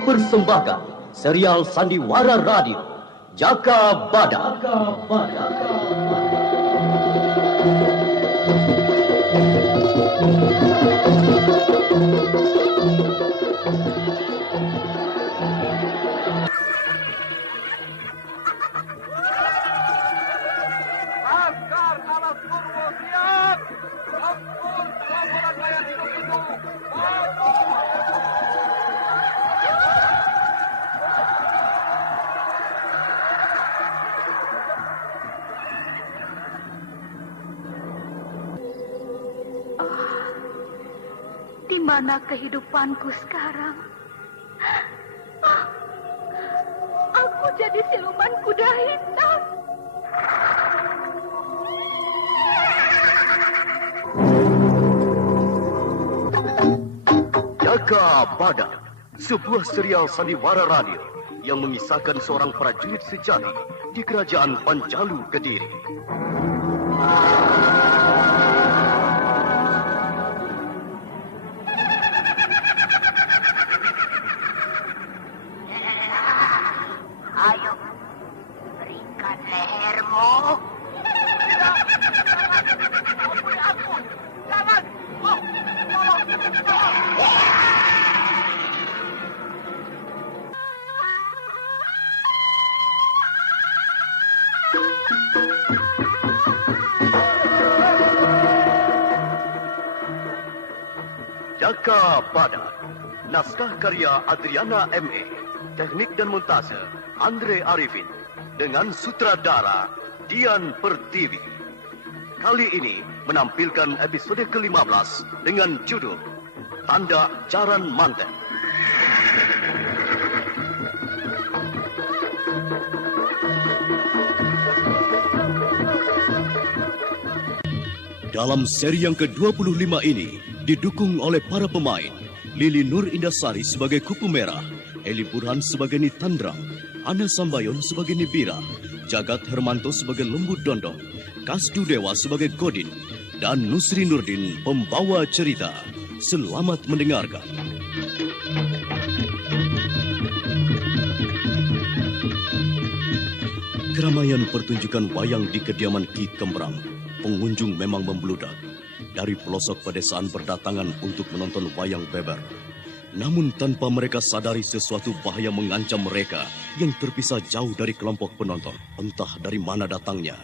mempersembahkan serial Sandiwara Radio Jaka Badak. Mana kehidupanku sekarang? Aku jadi siluman kuda hitam. Jaka Badak, sebuah serial sandiwara radio yang mengisahkan seorang prajurit sejati di kerajaan Panjalu Kediri. Ayo, berikan lehermu. Ampuni aku. Jangan. Jaka Badak, naskah karya Adriana M.E., teknik dan montase Andre Arifin, dengan sutradara Dian Pertiwi. Kali ini menampilkan episode ke-15 dengan judul Tanda Jaran Manten. Dalam seri yang ke-25 ini didukung oleh para pemain Lili Nur Indasari sebagai Kupu Merah, Eli Burhan sebagai Nitandrang, Ana Sambayon sebagai Nibira, Jagat Hermanto sebagai Lembu Dondong, Kasdu Dewa sebagai Godin, dan Nusri Nurdin pembawa cerita. Selamat mendengarkan. Keramaian pertunjukan wayang di kediaman Ki Kembrang. Pengunjung memang membludak. Dari pelosok pedesaan berdatangan untuk menonton wayang beber. Namun tanpa mereka sadari sesuatu bahaya mengancam mereka yang terpisah jauh dari kelompok penonton. Entah dari mana datangnya.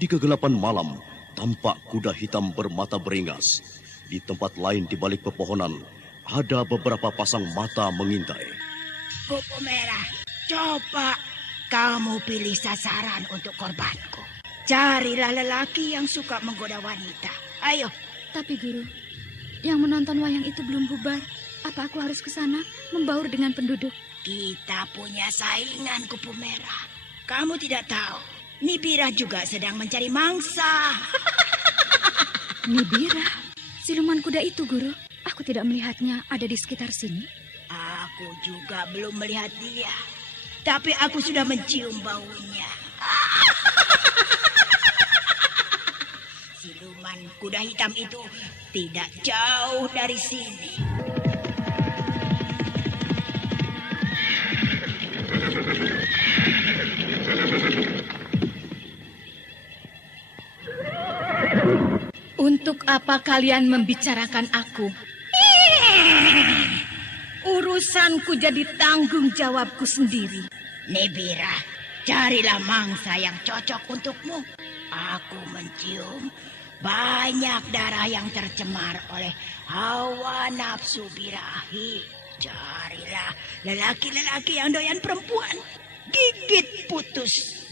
Di kegelapan malam, tampak kuda hitam bermata beringas. Di tempat lain di balik pepohonan, ada beberapa pasang mata mengintai. Kupu Merah, coba kamu pilih sasaran untuk korbanku. Carilah lelaki yang suka menggoda wanita. Ayo. Tapi Guru, yang menonton wayang itu belum bubar. Apa aku harus ke sana membaur dengan penduduk? Kita punya saingan Kupu Merah. Kamu tidak tahu, Nibira juga sedang mencari mangsa. Nibira? Siluman kuda itu, Guru. Aku tidak melihatnya ada di sekitar sini. Aku juga belum melihat dia. Tapi aku sudah mencium baunya. Siluman kuda hitam itu tidak jauh dari sini. Untuk apa kalian membicarakan aku? Urusanku jadi tanggung jawabku sendiri. Nibira, carilah mangsa yang cocok untukmu. Aku mencium banyak darah yang tercemar oleh hawa nafsu birahi. Carilah lelaki-lelaki yang doyan perempuan. Gigit putus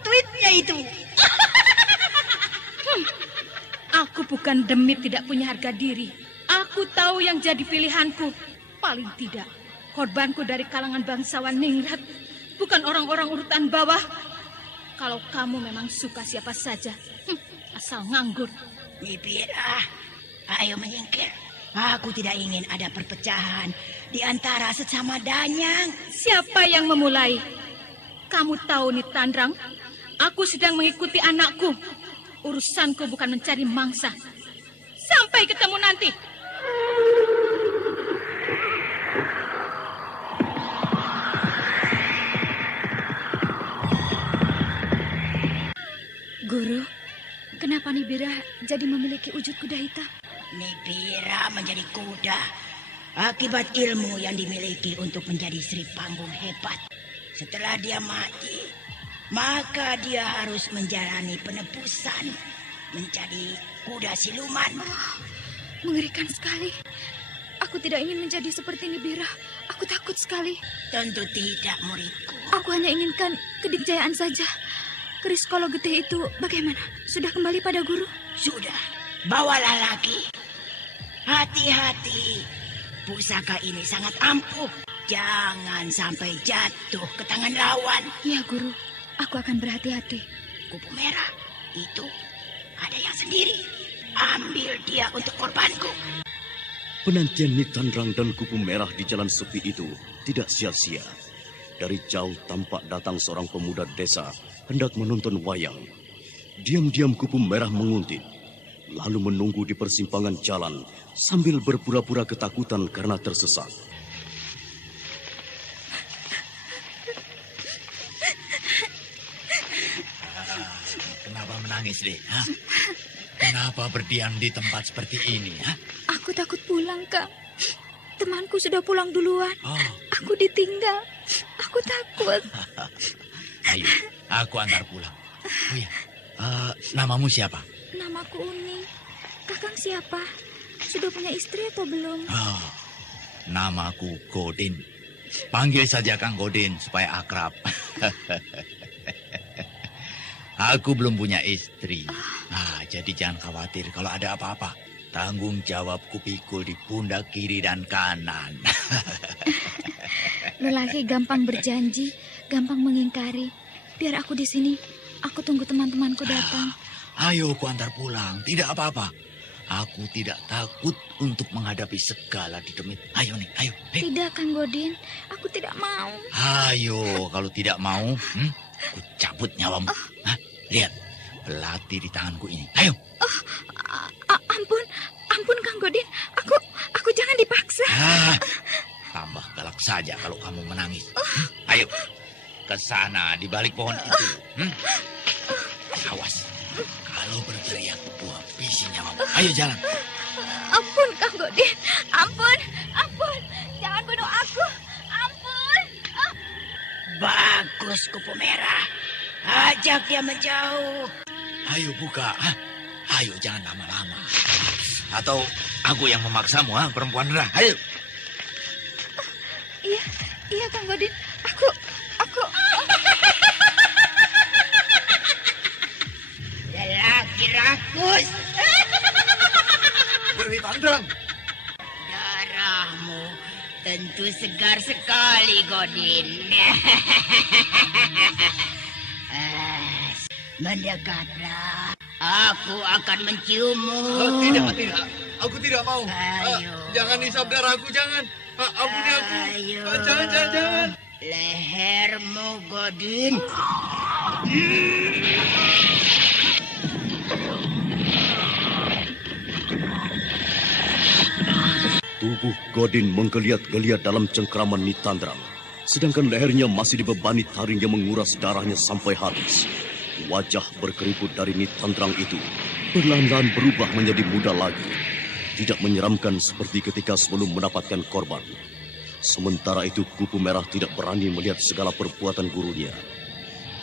tweetnya itu. Aku bukan demit tidak punya harga diri. Aku tahu yang jadi pilihanku. Paling tidak, korbanku dari kalangan bangsawan ningrat. Bukan orang-orang urutan bawah. Kalau kamu memang suka siapa saja, asal nganggur. Nibira, ayo menyingkir. Aku tidak ingin ada perpecahan di antara sesama danyang. Siapa yang memulai? Kamu tahu Nitandrang, aku sedang mengikuti anakku. Urusanku bukan mencari mangsa. Sampai ketemu nanti. Kenapa Nibira jadi memiliki wujud kuda hitam? Nibira menjadi kuda akibat ilmu yang dimiliki untuk menjadi Sri Panggung hebat. Setelah dia mati, maka dia harus menjalani penebusan menjadi kuda siluman. Mengerikan sekali. Aku tidak ingin menjadi seperti Nibira. Aku takut sekali. Tentu tidak, muridku. Aku hanya inginkan kedikjayaan saja. Keris Kolo Getih itu bagaimana? Sudah kembali pada guru? Sudah, bawalah lagi. Hati-hati. Pusaka ini sangat ampuh. Jangan sampai jatuh ke tangan lawan. Iya, Guru. Aku akan berhati-hati. Kupu merah itu ada yang sendiri. Ambil dia untuk korbanku. Penantian Nitandrang dan Kupu Merah di jalan sepi itu tidak sia-sia. Dari jauh tampak datang seorang pemuda desa hendak menonton wayang. Diam-diam Kupu Merah menguntit, lalu menunggu di persimpangan jalan sambil berpura-pura ketakutan karena tersesat. Kenapa menangis, Dek? Kenapa berdiam di tempat seperti ini? Aku takut pulang, Kak. Temanku sudah pulang duluan. Oh. Aku ditinggal. Aku takut. Ayo, aku antar pulang. Oh ya, namamu siapa? Namaku Uni. Kakang siapa? Sudah punya istri atau belum? Oh, namaku Godin. Panggil saja Kang Godin supaya akrab. Aku belum punya istri. Jadi jangan khawatir kalau ada apa-apa. Tanggung jawab kupikul di pundak kiri dan kanan. Lelaki gampang berjanji, gampang mengingkari. Biar aku di sini. Aku tunggu teman-temanku datang. Ayo ku antar pulang. Tidak apa-apa. Aku tidak takut untuk menghadapi segala didemit. Ayo nih, ayo. Tidak, Kang Godin. Aku tidak mau. Ayo, kalau tidak mau, ku cabut nyawamu. Lihat, belati di tanganku ini. Ayo. Ampun Kang Godin. Aku jangan dipaksa. Tambah galak saja kalau kamu menangis. Ayo, ke sana di balik pohon itu. Awas, kalau berteriak ku habisi nyawamu. Ayo jalan. Ampun Kang Godin. Ampun. Jangan bunuh aku. Ampun. Bagus, Kupu Merah. Ajak dia menjauh. Ayo buka. Ayo jangan lama-lama. Atau aku yang memaksamu, perempuan derah. Ayo. Iya Kang Godin. Aku. Lelaki rakus. Dewi Tandrang. Darahmu tentu segar sekali, Godin. Mendekatlah. Aku akan menciummu. Tidak. Aku tidak mau. Ayo. Jangan hisap darahku, jangan. Ampuni aku. Ayo. Jangan. Lehermu, Godin. Tubuh Godin menggeliat-geliat dalam cengkraman Nitandrang, sedangkan lehernya masih dibebani taring yang menguras darahnya sampai habis. Wajah berkeriput dari Nitandrang itu perlahan-lahan berubah menjadi muda lagi. Tidak menyeramkan seperti ketika sebelum mendapatkan korban. Sementara itu Kupu Merah tidak berani melihat segala perbuatan gurunya.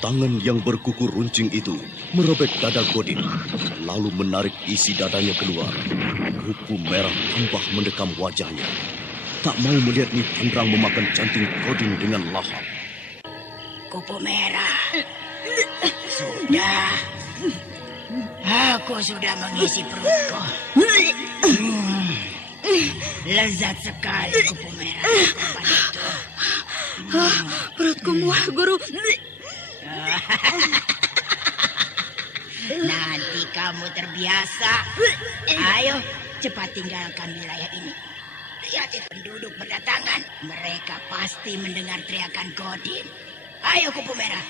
Tangan yang berkuku runcing itu merobek dada Godin, lalu menarik isi dadanya keluar. Kupu Merah tambah mendekam wajahnya. Tak mau melihat Nitandrang memakan jantung Godin dengan lahap. Kupu Merah. Sudah. Aku sudah mengisi perutku. Lezat sekali Kupu Merah. Korban itu. Perutku mual, Guru. Nanti kamu terbiasa. Ayo, cepat tinggalkan wilayah ini. Lihat penduduk berdatangan. Mereka pasti mendengar teriakan Godin. Ayo, Kupu Merah.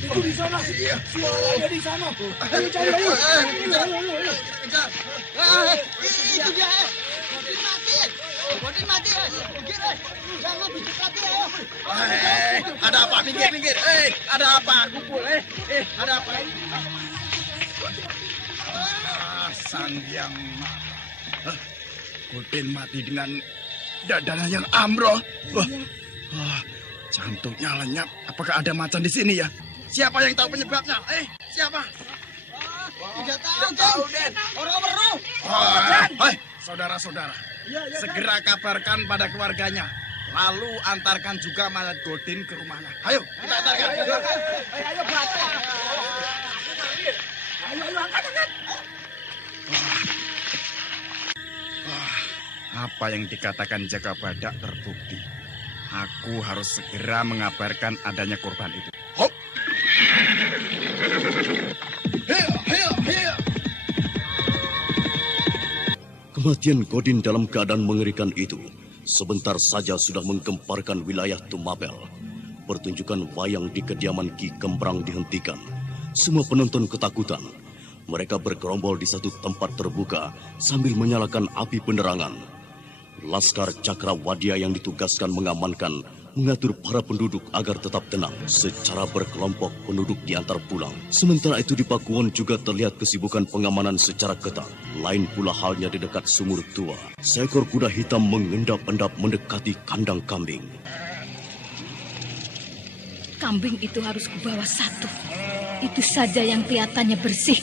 Itu di sana. Suaranya di sana. Ayo cari. Itu dia. Mati. Ada apa? Minggir. Ada apa? Kumpul. Ada apa? Sang yang Godin mati dengan dadanya yang ambrol. Jantungnya lenyap. Apakah ada macan di sini ya? Siapa yang tahu penyebabnya? Siapa? Tidak tahu, Den. Orang meruh. Saudara-saudara, segera kabarkan pada keluarganya. Lalu antarkan juga mayat Godin ke rumahnya. Ayo, kita antarkan. Ayo, baca. Ayo, angkat. Apa yang dikatakan Jaka Badak terbukti. Aku harus segera mengabarkan adanya korban itu. Hop! Kematian Godin dalam keadaan mengerikan itu sebentar saja sudah menggemparkan wilayah Tumapel. Pertunjukan wayang di kediaman Ki Kembrang dihentikan. Semua penonton ketakutan. Mereka bergerombol di satu tempat terbuka sambil menyalakan api penerangan. Laskar Cakrawadiya yang ditugaskan mengamankan, mengatur para penduduk agar tetap tenang. Secara berkelompok penduduk diantar pulang. Sementara itu di Pakuwon juga terlihat kesibukan pengamanan secara ketat. Lain pula halnya di dekat sumur tua. Seekor kuda hitam mengendap-endap mendekati kandang kambing. Kambing itu harus kubawa satu. Itu saja yang kelihatannya bersih.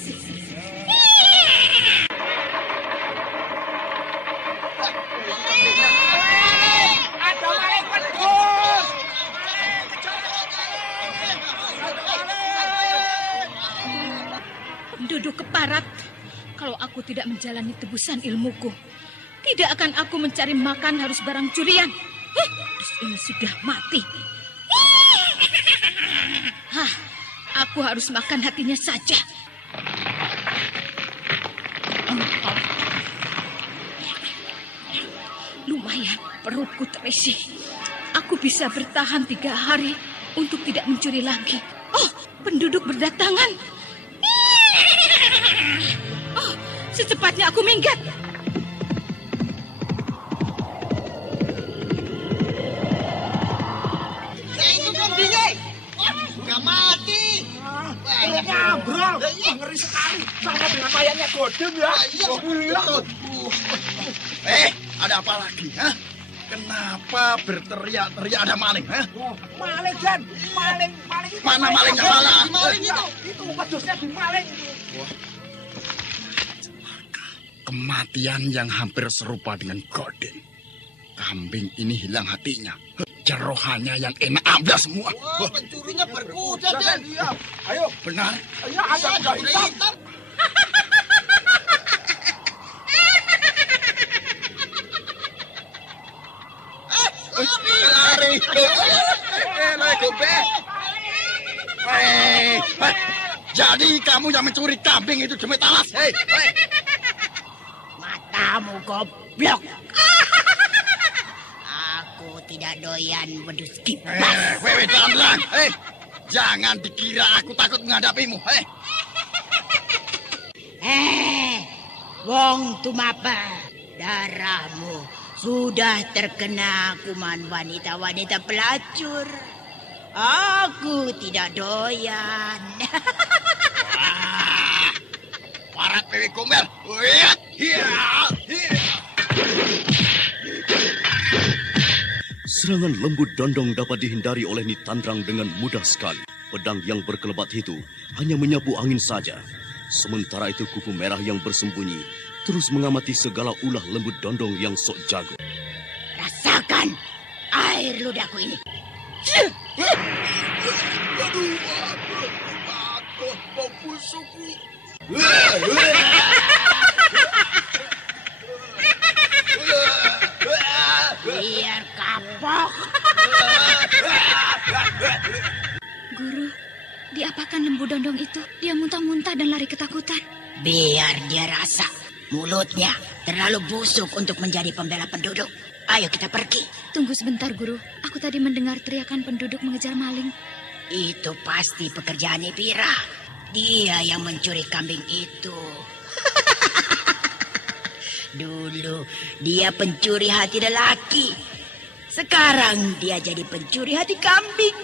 Penduduk keparat, kalau aku tidak menjalani tebusan ilmuku, tidak akan aku mencari makan harus barang curian. Terus ini sudah mati. Aku harus makan hatinya saja. Lumayan, perutku terisi. Aku bisa bertahan 3 hari untuk tidak mencuri lagi. Oh, penduduk berdatangan. Oh, secepatnya aku minggat. Ini kambingnya. Nggak mati. Nyabrol. Ngeri sekali. Sama dengan mayatnya Godin ya. Iya. Ada apa lagi? Kenapa berteriak-teriak ada maling? Maling, Dan. Maling. Mana malingnya? Mana? Maling itu. Itu pedusnya di maling. Kematian yang hampir serupa dengan Godin. Kambing ini hilang hatinya. Jerohannya yang enak ambil semua. Wah, pencurinya berkuda, Dan. Iya. Ayo. Benar? Ayo, ada hitam. Lari. Jadi kamu yang mencuri kambing itu demi talas. Matamu goblok. Aku tidak doyan wedus kipas. Dandang. Jangan dikira aku takut menghadapimu. Wong Tumapa, darahmu sudah terkena kuman wanita-wanita pelacur. Aku tidak doyan. Parat Pewe Gombel. Serangan lembut Dondong dapat dihindari oleh Nitandrang dengan mudah sekali. Pedang yang berkelebat itu hanya menyapu angin saja. Sementara itu kuku merah yang bersembunyi terus mengamati segala ulah lembut Dondong yang sok jago. Rasakan air ludahku ini. Bau busukku. Biar kapok. Guru, diapakan lembu Dondong itu? Dia muntah-muntah dan lari ketakutan. Biar dia rasa mulutnya terlalu busuk untuk menjadi pembela penduduk. Ayo kita pergi. Tunggu sebentar, Guru. Aku tadi mendengar teriakan penduduk mengejar maling. Itu pasti pekerjaan Ipira. Dia yang mencuri kambing itu. Dulu dia pencuri hati lelaki. Sekarang dia jadi pencuri hati kambing.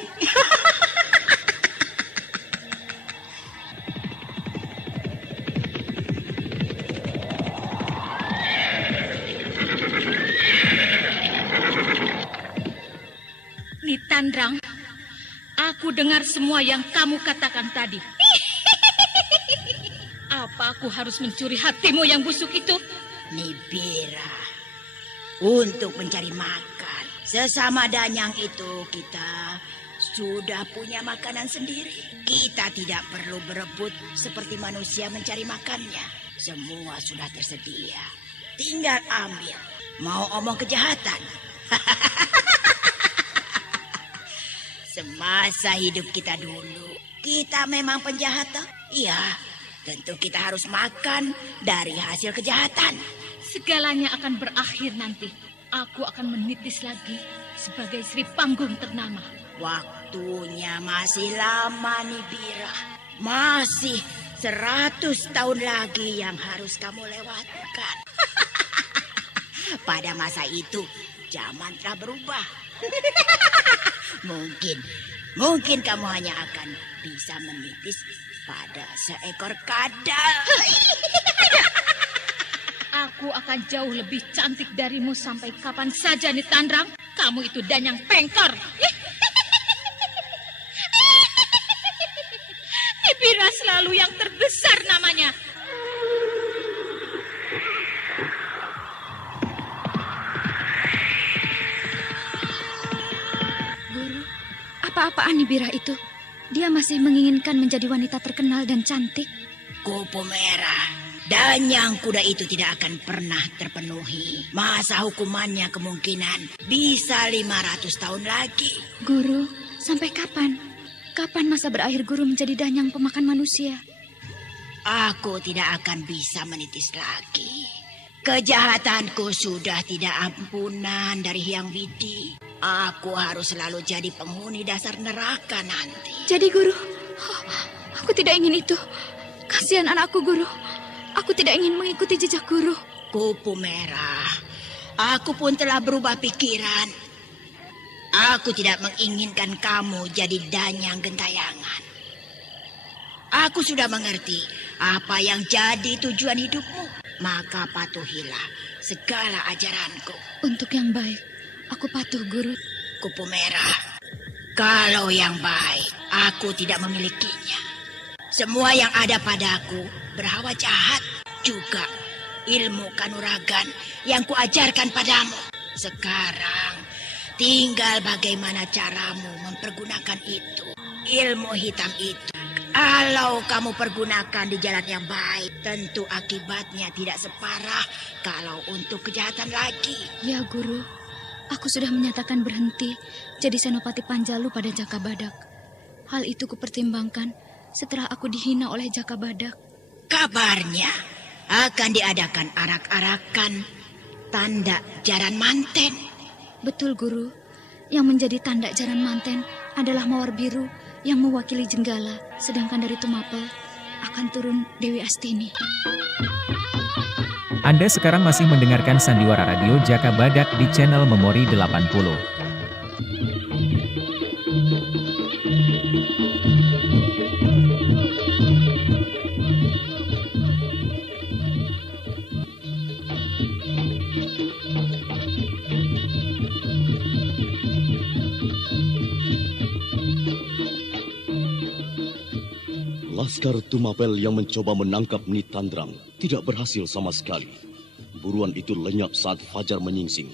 Nitandrang, aku dengar semua yang kamu katakan tadi. Apa aku harus mencuri hatimu yang busuk itu? Nibira, untuk mencari makan. Sesama danyang itu kita sudah punya makanan sendiri. Kita tidak perlu berebut seperti manusia mencari makannya. Semua sudah tersedia. Tinggal ambil. Mau omong kejahatan? Semasa hidup kita dulu, kita memang penjahat toh? Iya, tentu kita harus makan dari hasil kejahatan. Segalanya akan berakhir nanti. Aku akan menitis lagi sebagai Sri Panggung ternama. Waktunya masih lama, Nibira. Masih 100 tahun lagi yang harus kamu lewatkan. Pada masa itu, zaman telah berubah. Mungkin kamu hanya akan bisa menitis pada seekor kadal. Aku akan jauh lebih cantik darimu sampai kapan saja, Nitandrang. Kamu itu danyang pengkor. Nibira selalu yang terbesar namanya. Apa-apaan Nibira itu? Dia masih menginginkan menjadi wanita terkenal dan cantik. Kupu merah. Danyang kuda itu tidak akan pernah terpenuhi. Masa hukumannya kemungkinan bisa 500 tahun lagi. Guru, sampai kapan? Kapan masa berakhir guru menjadi danyang pemakan manusia? Aku tidak akan bisa menitis lagi. Kejahatanku sudah tidak ampunan dari Hyang Widi. Aku harus selalu jadi penghuni dasar neraka nanti. Jadi guru, aku tidak ingin itu. Kasihan anakku guru. Aku tidak ingin mengikuti jejak guru. Kupu merah, aku pun telah berubah pikiran. Aku tidak menginginkan kamu jadi danyang gentayangan. Aku sudah mengerti apa yang jadi tujuan hidupmu. Maka patuhilah segala ajaranku. Untuk yang baik, aku patuh guru. Kupu merah, kalau yang baik, aku tidak memilikinya. Semua yang ada padaku berhawa jahat. Juga ilmu kanuragan yang kuajarkan padamu. Sekarang tinggal bagaimana caramu mempergunakan itu. Ilmu hitam itu, kalau kamu pergunakan di jalan yang baik, tentu akibatnya tidak separah kalau untuk kejahatan lagi. Ya guru, aku sudah menyatakan berhenti jadi Senopati Panjalu pada Jakabadak. Hal itu kupertimbangkan setelah aku dihina oleh Jakabadak. Kabarnya akan diadakan arak-arakan tanda jaran manten. Betul guru, yang menjadi tanda jaran manten adalah mawar biru yang mewakili Jenggala, sedangkan dari Tumapel akan turun Dewi Astini. Anda sekarang masih mendengarkan Sandiwara Radio Jakabadak di channel Memori 80. Laskar Tumapel yang mencoba menangkap Nitandrang tidak berhasil sama sekali. Buruan itu lenyap saat fajar menyingsing.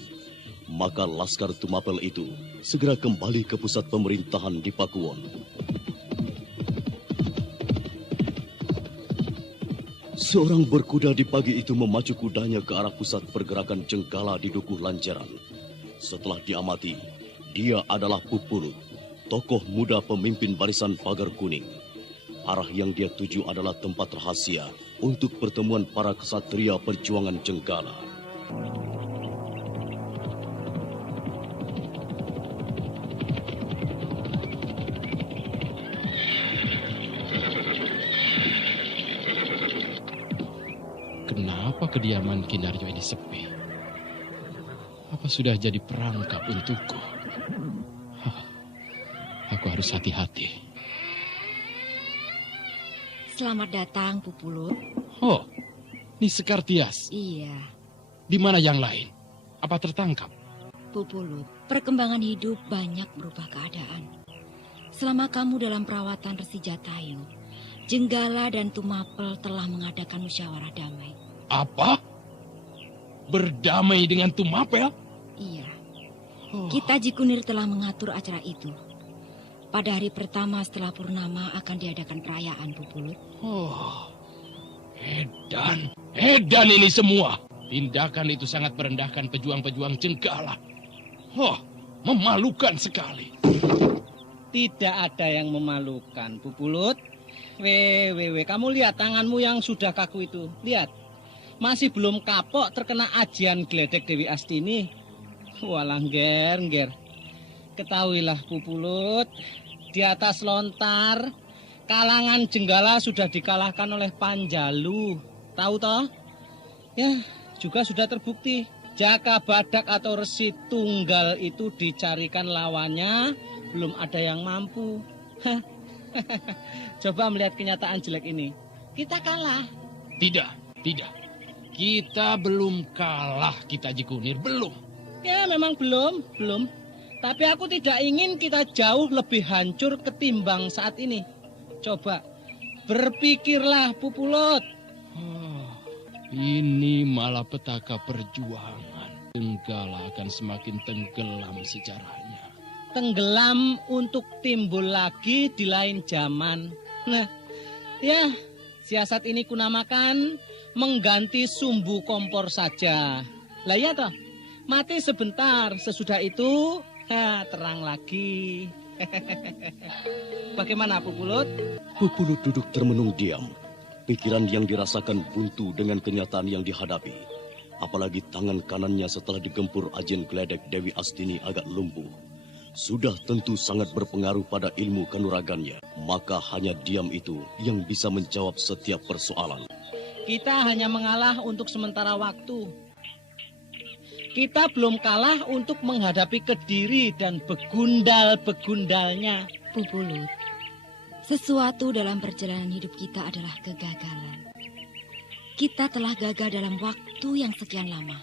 Maka Laskar Tumapel itu segera kembali ke pusat pemerintahan di Pakuwon. Seorang berkuda di pagi itu memacu kudanya ke arah pusat pergerakan Jenggala di Dukuh Lanceran. Setelah diamati, dia adalah Pupulut, tokoh muda pemimpin barisan Pagar Kuning. Arah yang dia tuju adalah tempat rahasia untuk pertemuan para kesatria perjuangan Jenggala. kenapa kediaman Kinaryo ini sepi? Apa sudah jadi perangkap untukku? Aku harus hati-hati. Selamat datang, Pupulut. Oh, ini Sekartias. Iya. Di mana yang lain? Apa tertangkap? Pupulut, perkembangan hidup banyak berubah keadaan. Selama kamu dalam perawatan Resi Jatayu, Jenggala dan Tumapel telah mengadakan musyawarah damai. Apa? Berdamai dengan Tumapel? Iya. Kita Jikunir telah mengatur acara itu. Pada hari pertama setelah purnama akan diadakan perayaan, Pupulut. Edan ini semua. Tindakan itu sangat merendahkan pejuang-pejuang Jenggala. Memalukan sekali. Tidak ada yang memalukan, Pupulut. Kamu lihat tanganmu yang sudah kaku itu. Lihat, masih belum kapok terkena ajian geledek Dewi Astini. Walah, Nger. Ketahuilah, Pupulut, di atas lontar, kalangan Jenggala sudah dikalahkan oleh Panjalu. Tahu toh? Ya, juga sudah terbukti. Jaka Badak atau Resi Tunggal itu dicarikan lawannya, belum ada yang mampu. Coba melihat kenyataan jelek ini. Kita kalah. Tidak. Kita belum kalah, kita Jikunir, belum. Ya, memang belum. Tapi aku tidak ingin kita jauh lebih hancur ketimbang saat ini. Coba, berpikirlah, Pupulut. Ini malapetaka perjuangan. Jenggala akan semakin tenggelam sejarahnya. Tenggelam untuk timbul lagi di lain zaman. Nah, ya, siasat ini kunamakan mengganti sumbu kompor saja. Lah ya toh, mati sebentar, sesudah itu terang lagi. Bagaimana, Pupulut? Pupulut duduk termenung diam. Pikiran yang dirasakan buntu dengan kenyataan yang dihadapi. Apalagi tangan kanannya setelah digempur ajen geledek Dewi Astini agak lumpuh. Sudah tentu sangat berpengaruh pada ilmu kanuragannya. Maka hanya diam itu yang bisa menjawab setiap persoalan. Kita hanya mengalah untuk sementara waktu. Kita belum kalah untuk menghadapi Kediri dan begundal-begundalnya. Pupulut, sesuatu dalam perjalanan hidup kita adalah kegagalan. Kita telah gagal dalam waktu yang sekian lama.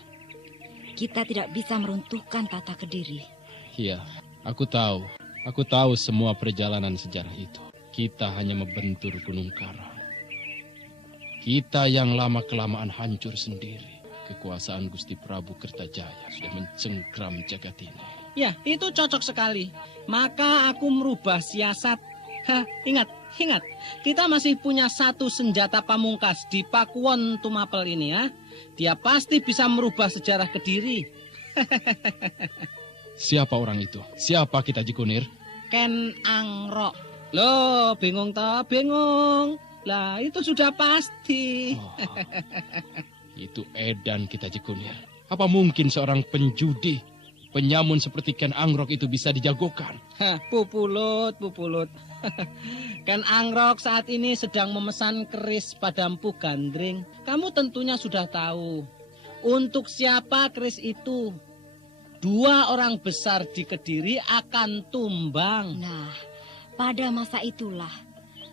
Kita tidak bisa meruntuhkan tata Kediri. Iya, aku tahu. Aku tahu semua perjalanan sejarah itu. Kita hanya membentur Gunung Karang. Kita yang lama-kelamaan hancur sendiri. Kekuasaan Gusti Prabu Kertajaya sudah mencengkram jagat ini. Ya, itu cocok sekali. Maka aku merubah siasat. Ingat. Kita masih punya satu senjata pamungkas di Pakuwon Tumapel ini ya. Dia pasti bisa merubah sejarah Kediri. Siapa orang itu? Siapa kita Jikunir? Ken Angrok. Loh, bingung toh? Bingung. Lah, itu sudah pasti. Itu edan kita Jikunir. Apa mungkin seorang penjudi, penyamun seperti Ken Angrok itu bisa dijagokan? Pupulut. Ken Angrok saat ini sedang memesan keris pada Empu Gandring. Kamu tentunya sudah tahu. Untuk siapa keris itu? 2 orang besar di Kediri akan tumbang. Nah, pada masa itulah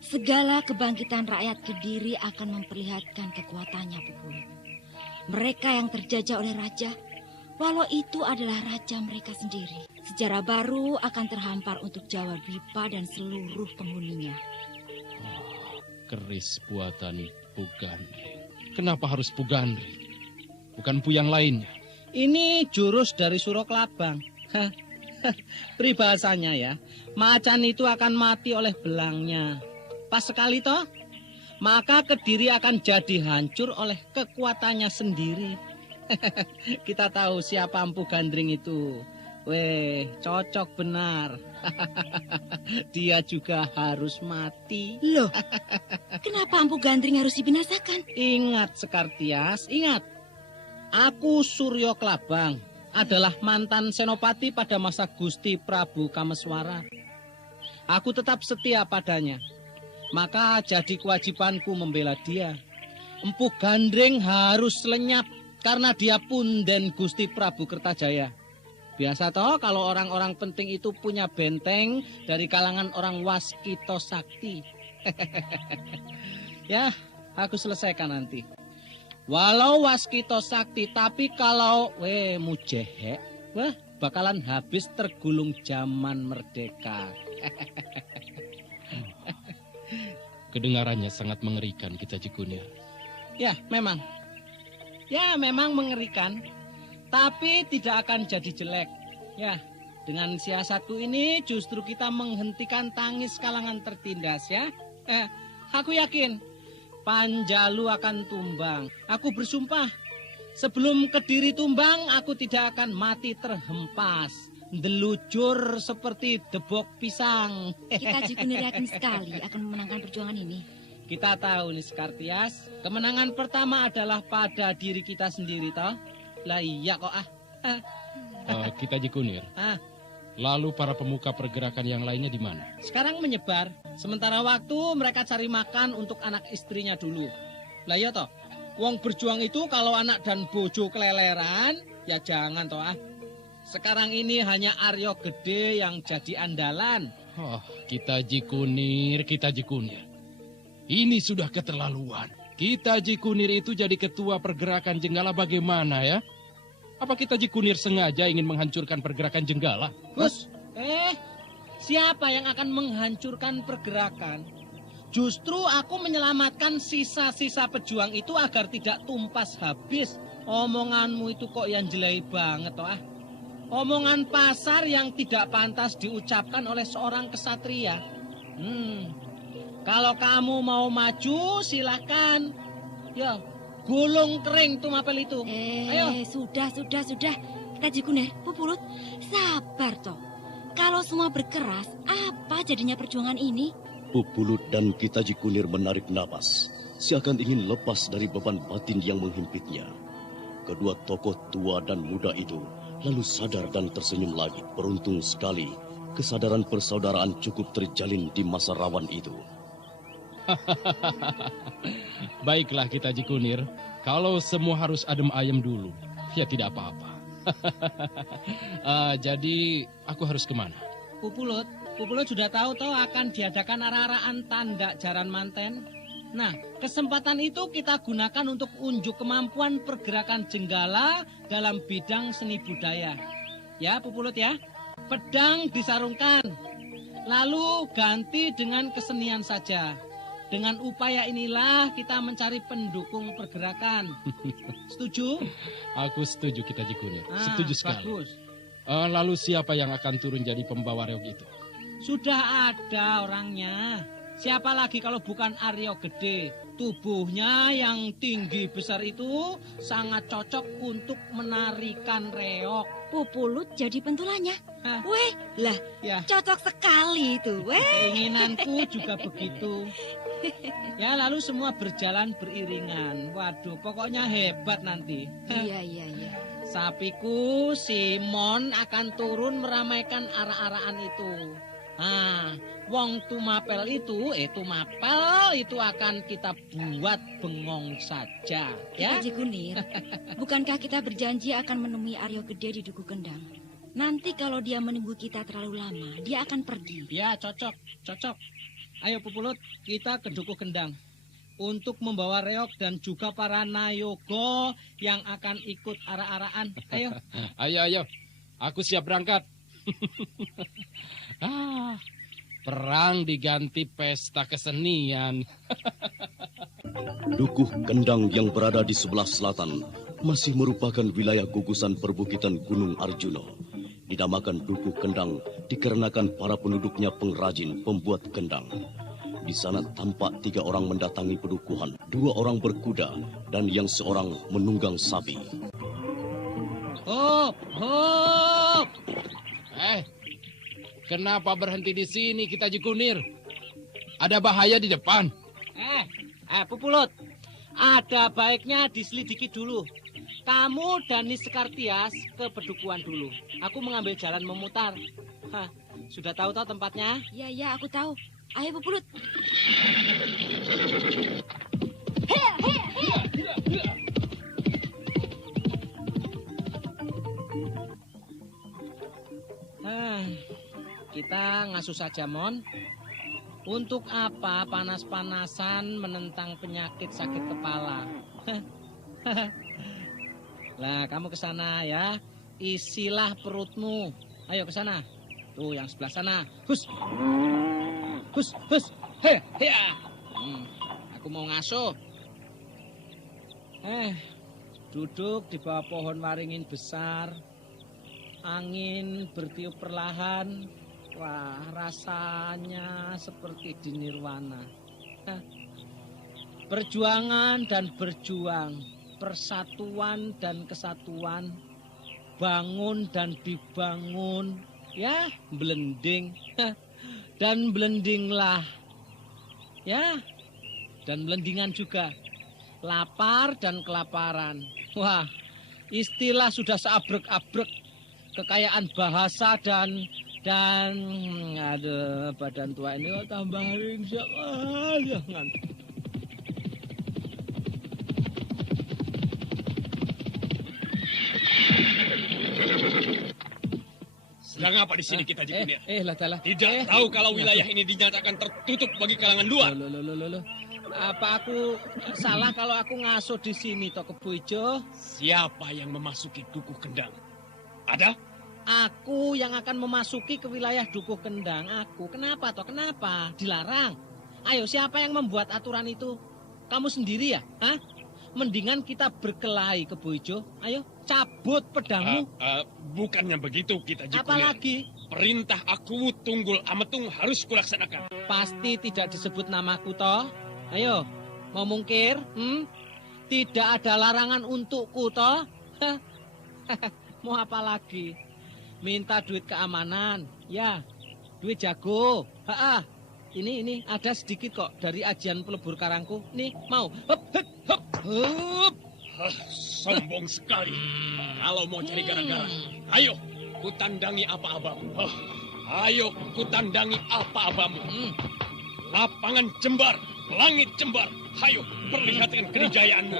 segala kebangkitan rakyat Kediri akan memperlihatkan kekuatannya, Pupulut. Mereka yang terjajah oleh raja, walau itu adalah raja mereka sendiri. Sejarah baru akan terhampar untuk Jawa Dwipa dan seluruh penghuninya. Keris buatan Pugandring. Kenapa harus Pugandring? Bukan Pu yang lainnya. Ini jurus dari Suro Klabang. Peribahasanya ya, macan itu akan mati oleh belangnya. Pas sekali toh, maka Kediri akan jadi hancur oleh kekuatannya sendiri. Kita tahu siapa Empu Gandring itu. Cocok benar. Dia juga harus mati. Loh, kenapa Empu Gandring harus dibinasakan? Ingat Sekartias, ingat. Aku Suryo Klabang, adalah mantan senopati pada masa Gusti Prabu Kameswara. Aku tetap setia padanya. Maka jadi kewajibanku membela dia. Empu Gandring harus lenyap karena dia punden Gusti Prabu Kertajaya. Biasa toh kalau orang-orang penting itu punya benteng dari kalangan orang Waskita Sakti. Ya, aku selesaikan nanti. Walau Waskita Sakti, tapi kalau mujehek, wah bakalan habis tergulung zaman merdeka. Kedengarannya sangat mengerikan, Ki Taji Kunir. Ya, memang. Ya, memang mengerikan. Tapi tidak akan jadi jelek. Ya, dengan siasatku ini justru kita menghentikan tangis kalangan tertindas ya. Aku yakin Panjalu akan tumbang. Aku bersumpah, sebelum Kediri tumbang, aku tidak akan mati terhempas. Delujur seperti debok pisang. Kita Jikunir yakin sekali akan memenangkan perjuangan ini. Kita tahu nih Sekartias, kemenangan pertama adalah pada diri kita sendiri toh. Lah iya kok Kita Jikunir. Lalu para pemuka pergerakan yang lainnya di mana? Sekarang menyebar. Sementara waktu mereka cari makan untuk anak istrinya dulu. Lah iya toh. Wong berjuang itu kalau anak dan bojo keleleran, ya jangan toh Sekarang ini hanya Aryo Gede yang jadi andalan. Kita Jikunir. Ini sudah keterlaluan. Kita Jikunir itu jadi ketua pergerakan Jenggala bagaimana ya? Apa kita Jikunir sengaja ingin menghancurkan pergerakan Jenggala? Gus, siapa yang akan menghancurkan pergerakan? Justru aku menyelamatkan sisa-sisa pejuang itu agar tidak tumpas habis. Omonganmu itu kok yang jelek banget toh Omongan pasar yang tidak pantas diucapkan oleh seorang kesatria. Kalau kamu mau maju, silakan. Ya, gulung kering tuh mapel itu. Ayo. Sudah. Kita Jikunir, Pupulut, sabar toh. Kalau semua berkeras, apa jadinya perjuangan ini? Pupulut dan Kita Jikunir menarik napas, seakan ingin lepas dari beban batin yang menghimpitnya. Kedua tokoh tua dan muda itu lalu sadar dan tersenyum lagi. Beruntung sekali, kesadaran persaudaraan cukup terjalin di masa rawan itu. Baiklah Kita Jikunir, kalau semua harus adem ayem dulu, ya tidak apa-apa. Jadi aku harus kemana? Pupulut sudah tahu toh akan diadakan arah-arahan tanda jaran manten. Nah, kesempatan itu kita gunakan untuk unjuk kemampuan pergerakan Jenggala dalam bidang seni budaya. Ya, Pupulut ya. Pedang disarungkan. Lalu ganti dengan kesenian saja. Dengan upaya inilah kita mencari pendukung pergerakan. Setuju? Aku setuju Kita Jikunir. Setuju sekali. Bagus. Lalu siapa yang akan turun jadi pembawa reog itu? Sudah ada orangnya. Siapa lagi kalau bukan Aryo Gede? Tubuhnya yang tinggi besar itu sangat cocok untuk menarikan reog. Pupulut jadi pentulannya. Ya. Cocok sekali itu. Keinginanku juga begitu. Ya, lalu semua berjalan beriringan. Waduh, pokoknya hebat nanti. Iya. Sapiku, Simon akan turun meramaikan arah-arahan itu. Wong tumapel itu akan kita buat bengong saja. Ya, Jikunir, bukankah kita berjanji akan menemui Aryo Gede di Duku Kendang? Nanti kalau dia menunggu kita terlalu lama, dia akan pergi. Ya, cocok. Ayo Pupulut, kita ke Duku Kendang untuk membawa reog dan juga para nayogo yang akan ikut arah-arahan. Ayo. Ayo. Aku siap berangkat. Perang diganti pesta kesenian. Dukuh Kendang yang berada di sebelah selatan masih merupakan wilayah gugusan perbukitan Gunung Arjuna. Dinamakan Dukuh Kendang dikarenakan para penduduknya pengrajin pembuat kendang. Di sana tampak 3 orang mendatangi pedukuhan, 2 orang berkuda dan yang seorang menunggang sapi. Hop! Kenapa berhenti di sini Kita Jikunir? Ada bahaya di depan. Pupulut, ada baiknya diselidiki dulu. Kamu dan Sekartias ke pedukuhan dulu. Aku mengambil jalan memutar. Sudah tahu tempatnya? Ya, aku tahu. Ayo Pupulut. kita ngasuh saja, Mon. Untuk apa panas-panasan menentang penyakit sakit kepala? Lah, kamu ke sana ya. Isilah perutmu. Ayo ke sana. Tuh, yang sebelah sana. Hus. Hus, hus. He, ya. Aku mau ngasuh. Duduk di bawah pohon waringin besar. Angin bertiup perlahan. Wah, rasanya seperti di nirwana. Perjuangan dan berjuang, persatuan dan kesatuan, bangun dan dibangun, ya, blending. Dan blendinglah. Ya, dan blendingan juga. Lapar dan kelaparan. Wah, istilah sudah seabrek-abrek. Kekayaan bahasa dan ada badan tua ini tambah ringsek aja ngantuk. Sedang apa di sini kita, Jikunir? Tidak tahu kalau wilayah ini dinyatakan tertutup bagi kalangan luar. Apa aku salah kalau aku ngasuh di sini, Tok Kebo Ijo? Siapa yang memasuki Dukuh Kendang? Ada? Aku yang akan memasuki ke wilayah Dukuh Kendang. Aku. Kenapa, Tok? Kenapa? Dilarang. Ayo, siapa yang membuat aturan itu? Kamu sendiri ya? Hah? Mendingan kita berkelahi, Kebo Ijo. Ayo, cabut pedangmu. Bukannya begitu kita, Jikunir. Apalagi? Perintah aku Tunggul Ametung harus kulaksanakan. Pasti tidak disebut namaku, toh? Ayo, mau mungkir? Tidak ada larangan untukku, toh? Mau apa lagi? Minta duit keamanan, ya, duit jago. Ini ada sedikit kok dari ajian pelebur karangku. Nih, mau? Hup, hup, hup, hup. Sombong sekali. Kalau mau cari gara-gara, ayo kutandangi apa-abamu. Ayo kutandangi apa-abamu. Lapangan Jembar, langit Jembar. Ayo perlihatkan kerijayaanmu.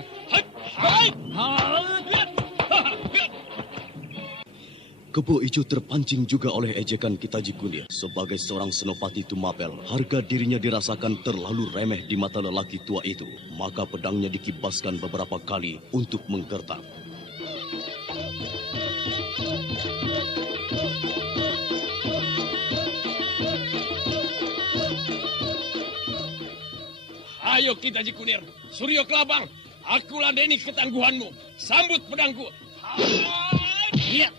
Kebo Ijo terpancing juga oleh ejekan kita Jikunir. Sebagai seorang senopati Tumapel, harga dirinya dirasakan terlalu remeh di mata lelaki tua itu. Maka pedangnya dikibaskan beberapa kali untuk menggertak. Ayo kita Jikunir, Suryo Kelabang, aku ladeni ketangguhanmu. Sambut pedangku. Iya,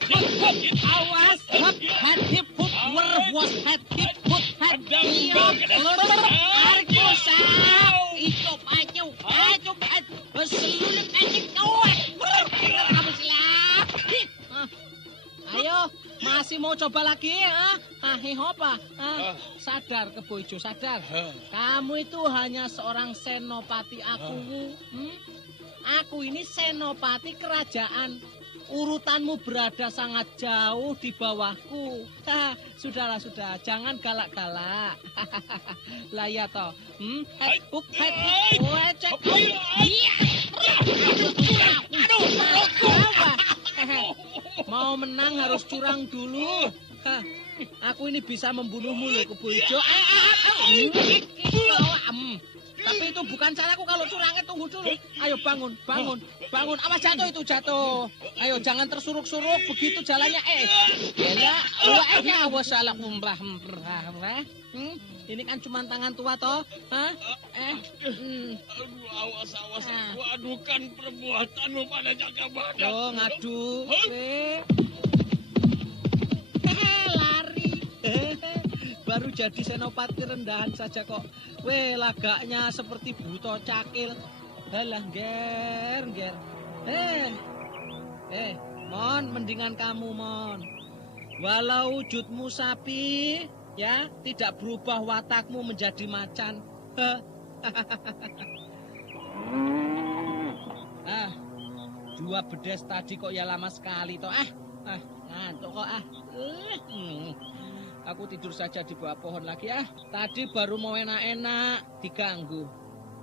awas, hop, head hip, hop, werwos, head hip, hop, head hip, argo sap, ikop acu, seluruh kacik kawat, kamu silap. Ayo, masih mau coba lagi, hopa, sadar Kebo Ijo, sadar. Kamu itu hanya seorang senopati aku. Aku ini senopati kerajaan. Urutanmu berada sangat jauh di bawahku. Sudahlah, sudah. Jangan galak-galak. Lah ya toh. Mau menang harus curang dulu. Aku ini bisa membunuhmu loh, Kebo Ijo. Tapi itu bukan caraku kalau curangnya, tunggu dulu. Ayo bangun. Awas jatuh itu, jatuh. Ayo jangan tersuruk-suruk, begitu jalannya. Awas salah umrah. Ini kan cuma tangan tua toh. Awas. Waduhkan perbuatanmu pada Jakabadak. Oh, ngadu. Lari. Baru jadi senopati rendahan saja kok. Lagaknya seperti buto cakil. Halah, ger. Mon, mendingan kamu, Mon. Walau wujudmu sapi, ya, tidak berubah watakmu menjadi macan. Dua bedes tadi kok ya lama sekali toh. Ngantuk kok. Aku tidur saja di bawah pohon lagi Tadi baru mau enak-enak diganggu.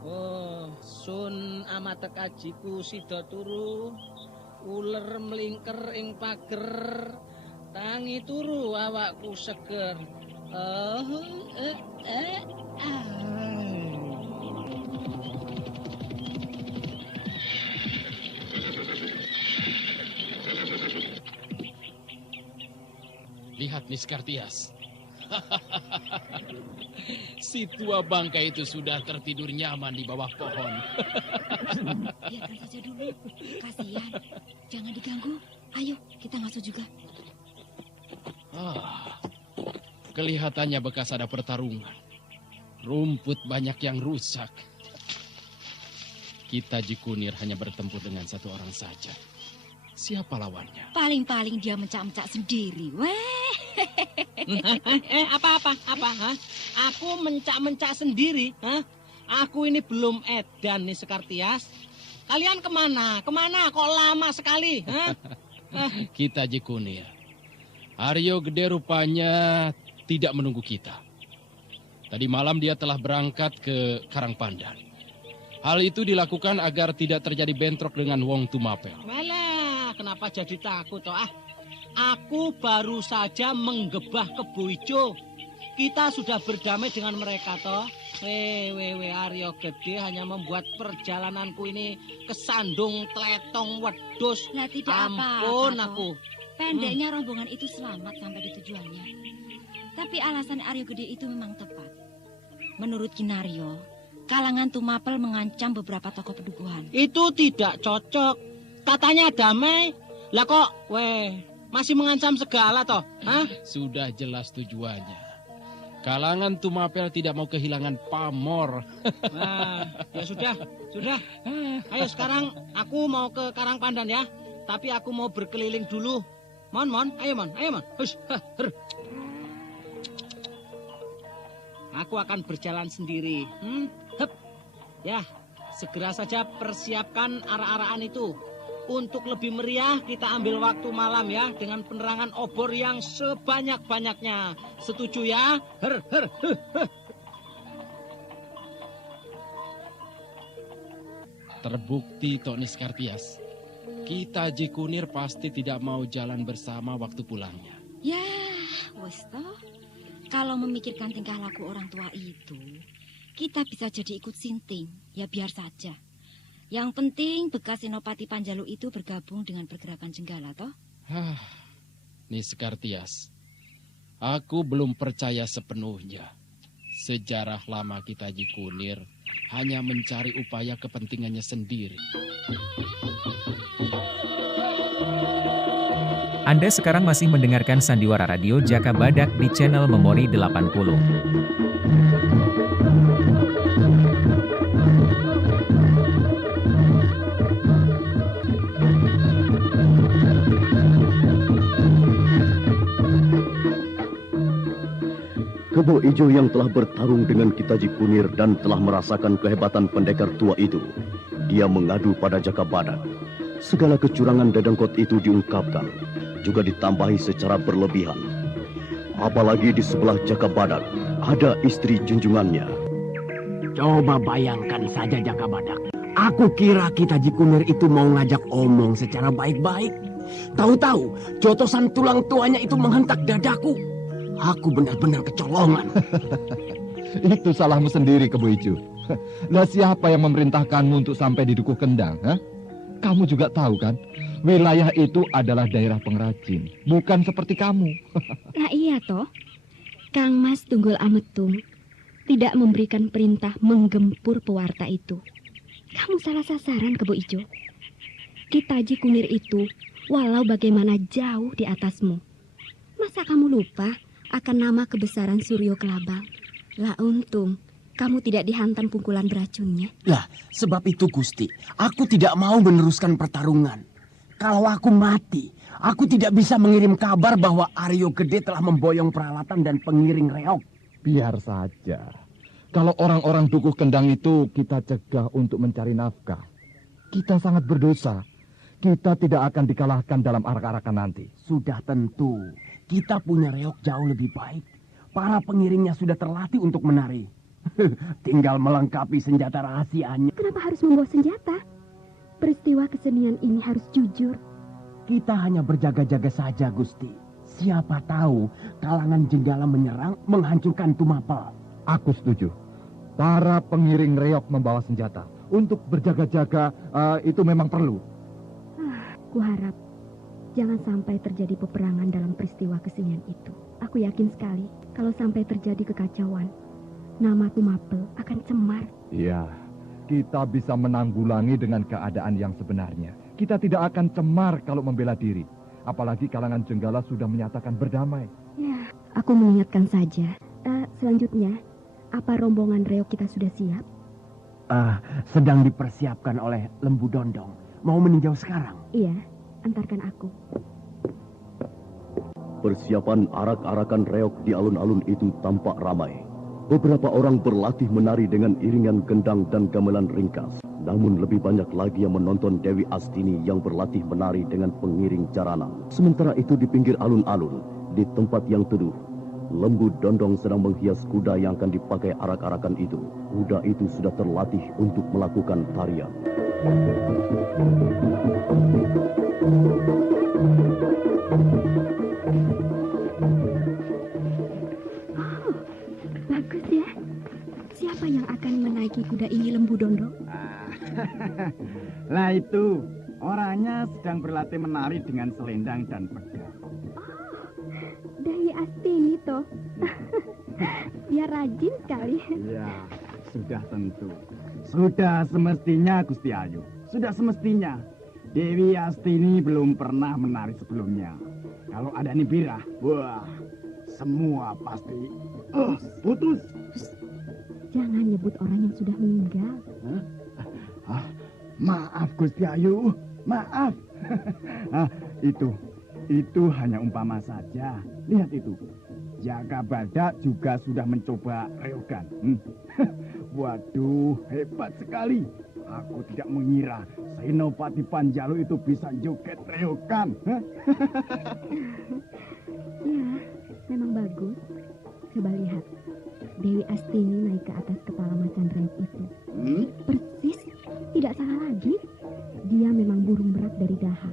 Oh, sun amat kajiku sida turu. Uler melingker ing pager. Tangi turu awakku seger. Lihat Niskartias. Si tua bangka itu sudah tertidur nyaman di bawah pohon. Biarkan saja dulu. Kasihan. Jangan diganggu. Ayo, kita ngasuh juga. Kelihatannya bekas ada pertarungan. Rumput banyak yang rusak. Kita Jikunir hanya bertempur dengan satu orang saja. Siapa lawannya? Paling-paling dia mencak-mencak sendiri. Weh. Apa? Ha? Aku mencak-mencak sendiri. Ha? Aku ini belum edan nih Sekartias. Kalian kemana? Kok lama sekali? Ha? Kita Jikunir. Aryo Gede rupanya tidak menunggu kita. Tadi malam dia telah berangkat ke Karangpandan. Hal itu dilakukan agar tidak terjadi bentrok dengan Wong Tumapel. Malah, kenapa jadi takut toh? Aku baru saja menggebah Kebo Ijo. Kita sudah berdamai dengan mereka toh. Aryo Gede hanya membuat perjalananku ini kesandung tletong wedus. Lah tidak ampun apa-apa, aku. Pendeknya rombongan itu selamat sampai di tujuannya. Tapi alasan Aryo Gede itu memang tepat. Menurut Kinaryo, kalangan Tumapel mengancam beberapa tokoh pedukuhan. Itu tidak cocok. Katanya damai. Lah kok, masih mengancam segala toh? Hah? Sudah jelas tujuannya. Kalangan Tumapel tidak mau kehilangan pamor. Nah, ya sudah. Ayo sekarang aku mau ke Karangpandan ya. Tapi aku mau berkeliling dulu. Ayo mon. Hush. Aku akan berjalan sendiri. Ya, segera saja persiapkan arah-arahan itu. Untuk lebih meriah, kita ambil waktu malam ya. Dengan penerangan obor yang sebanyak-banyaknya. Setuju ya? Terbukti Tok Niskartias. Kita Jikunir pasti tidak mau jalan bersama waktu pulangnya. Ya, wes toh. Kalau memikirkan tingkah laku orang tua itu, kita bisa jadi ikut sinting. Ya biar saja. Yang penting bekas Senopati Panjalu itu bergabung dengan pergerakan Jenggala toh. Niskartias, aku belum percaya sepenuhnya. Sejarah lama kita Jikunir hanya mencari upaya kepentingannya sendiri. Anda sekarang masih mendengarkan Sandiwara Radio Jaka Badak di channel Memori 80. Kebo Ijo yang telah bertarung dengan kita Jikunir dan telah merasakan kehebatan pendekar tua itu. Dia mengadu pada Jaka Badak. Segala kecurangan Dedengkot itu diungkapkan, juga ditambahi secara berlebihan. Apalagi di sebelah Jaka Badak ada istri junjungannya. Coba bayangkan saja Jaka Badak. Aku kira kita Jikunir itu mau ngajak omong secara baik-baik. Tahu-tahu jotosan tulang tuanya itu menghentak dadaku. Aku benar-benar kecolongan. Itu salahmu sendiri, Kebo Ijo. Lah siapa yang memerintahkanmu untuk sampai di Dukuh Kendang? Kamu juga tahu kan, wilayah itu adalah daerah pengrajin, bukan seperti kamu. Nah iya toh, Kang Mas Tunggul Ametung tidak memberikan perintah menggempur pewarta itu. Kamu salah sasaran, Kebo Ijo. Kita Jikunir itu walau bagaimana jauh di atasmu. Masa kamu lupa akan nama kebesaran Suryo Kelabang? Lah untung kamu tidak dihantam pukulan beracunnya. Lah, sebab itu Gusti, aku tidak mau meneruskan pertarungan. Kalau aku mati, aku tidak bisa mengirim kabar bahwa Aryo Gede telah memboyong peralatan dan pengiring reok. Biar saja. Kalau orang-orang Dukuh Kendang itu kita cegah untuk mencari nafkah, kita sangat berdosa. Kita tidak akan dikalahkan dalam arak-arakan nanti. Sudah tentu, kita punya reok jauh lebih baik. Para pengiringnya sudah terlatih untuk menari. Tinggal melengkapi senjata rahasianya. Kenapa harus membawa senjata? Peristiwa kesenian ini harus jujur. Kita hanya berjaga-jaga saja, Gusti. Siapa tahu kalangan Jenggala menyerang, menghancurkan Tumapel. Aku setuju. Para pengiring reok membawa senjata. Untuk berjaga-jaga itu memang perlu. Kuharap jangan sampai terjadi peperangan dalam peristiwa kesenian itu. Aku yakin sekali kalau sampai terjadi kekacauan, nama Tumapel akan cemar. Iya, kita bisa menanggulangi dengan keadaan yang sebenarnya. Kita tidak akan cemar kalau membela diri. Apalagi kalangan Jenggala sudah menyatakan berdamai. Ya, aku mengingatkan saja. Selanjutnya, apa rombongan reok kita sudah siap? Sedang dipersiapkan oleh Lembu Dondong. Mau meninjau sekarang? Iya, antarkan aku. Persiapan arak-arakan reok di alun-alun itu tampak ramai. Beberapa orang berlatih menari dengan iringan gendang dan gamelan ringkas. Namun lebih banyak lagi yang menonton Dewi Astini yang berlatih menari dengan pengiring jaranan. Sementara itu di pinggir alun-alun, di tempat yang teduh, Lembu Dondong sedang menghias kuda yang akan dipakai arak-arakan itu. Kuda itu sudah terlatih untuk melakukan tarian. Oh, bagus ya. Siapa yang akan menaiki kuda ini, Lembu Dondong? Lah itu, orangnya sedang berlatih menari dengan selendang dan pedang. Dewi Astini toh. Dia rajin sekali. Ya, sudah tentu. Sudah semestinya, Gusti Ayu. Sudah semestinya. Dewi Astini belum pernah menari sebelumnya. Kalau ada Nibirah, wah, semua pasti putus. Jangan nyebut orang yang sudah meninggal. Maaf Gusti Ayu, maaf. Itu hanya umpama saja. Lihat itu, Jaka Badak juga sudah mencoba reogan. Waduh, hebat sekali. Aku tidak mengira Senopati Panjalu itu bisa joget reogan. Ya, memang bagus. Coba lihat, Dewi Astini naik ke atas kepala macan reok itu. Persis, tidak salah lagi. Dia memang burung berat dari Daha.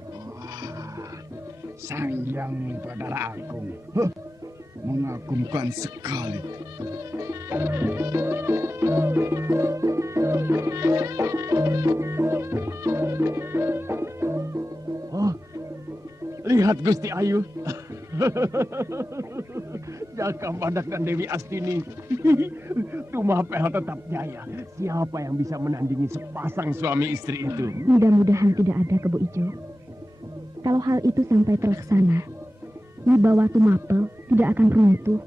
Sang Hyang Badara Agung, mengagumkan sekali. Oh, lihat Gusti Ayu. Jaka Badak dan Dewi Astini. Tumapel tetap jaya. Siapa yang bisa menandingi sepasang suami istri itu? Mudah-mudahan tidak ada, Kebo Ijo. Kalau hal itu sampai terlaksana, wibawa Tumapel tidak akan runtuh.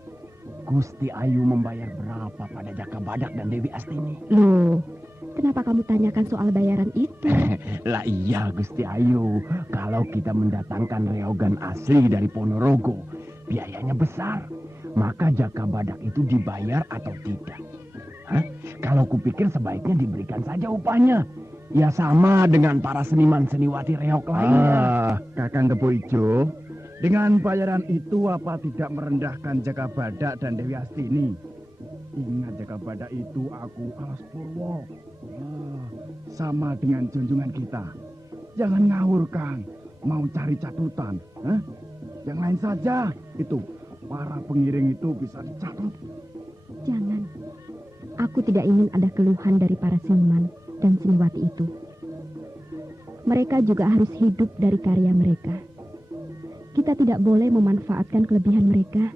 Gusti Ayu membayar berapa pada Jaka Badak dan Dewi Astini? Loh, kenapa kamu tanyakan soal bayaran itu? Lah iya Gusti Ayu, kalau kita mendatangkan reogan asli dari Ponorogo, biayanya besar. Maka Jaka Badak itu dibayar atau tidak? Kalau kupikir sebaiknya diberikan saja upahnya. Ya sama dengan para seniman seniwati reok lainnya. Kakang Kebo Ijo, dengan bayaran itu apa tidak merendahkan Jaka Badak dan Dewi Astini? Ingat Jaka Badak itu aku Alas Purwo. Sama dengan junjungan kita. Jangan ngawur, Kang. Mau cari catutan. Yang lain saja itu. Para pengiring itu bisa dicatut. Jangan. Aku tidak ingin ada keluhan dari para seniman dan seniwati itu. Mereka juga harus hidup dari karya mereka. Kita tidak boleh memanfaatkan kelebihan mereka.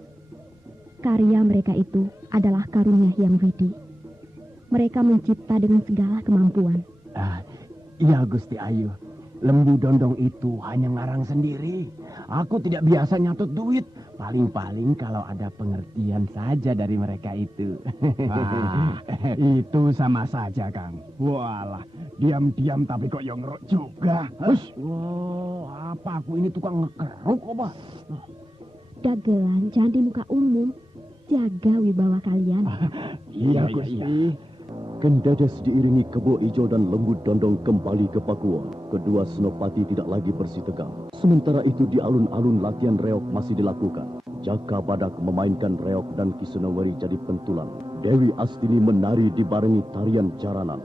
Karya mereka itu adalah karunia Hyang Widi. Mereka mencipta dengan segala kemampuan. Iya Gusti Ayu. Lembu Dondong itu hanya ngarang sendiri. Aku tidak biasa nyatet duit. Paling-paling kalau ada pengertian saja dari mereka itu. Itu sama saja, Kang. Walah, diam-diam tapi kok yang ngeruk juga. Apa aku ini tukang ngekeruk, Oba? Dagelan jangan di muka umum. Jaga wibawa kalian. Iya, Gusti. Kendades diiringi Kebo Ijo dan Lembu Dondong kembali ke Pakuwon. Kedua senopati tidak lagi bersitegang. Sementara itu di alun-alun latihan reok masih dilakukan. Jaka Badak memainkan reok dan Kisunawari jadi pentulan. Dewi Astini menari dibarengi tarian jaranan.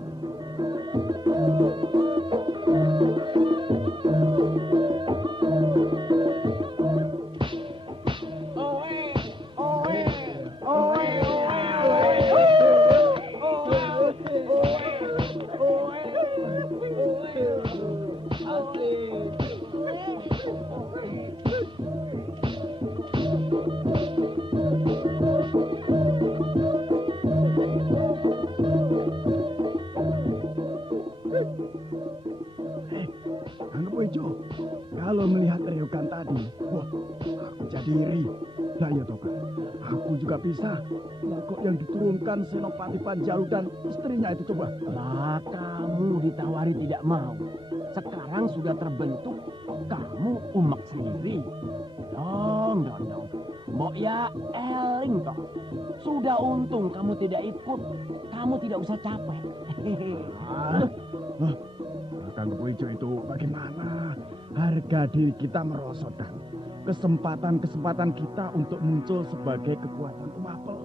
Ijo, kalau melihat reogan tadi, wah, aku jadi iri. Lah ya toh kan, aku juga bisa. Kok yang diturunkan Senopati Panjalu dan istrinya itu coba. Lah kamu ditawari tidak mau. Sekarang sudah terbentuk, kamu umak sendiri. Dong. Mbok ya eling toh. Sudah untung kamu tidak ikut. Kamu tidak usah capek. Kang Kebo Ijo itu bagaimana? Harga diri kita merosot dan kesempatan kita untuk muncul sebagai kekuatan Tumapel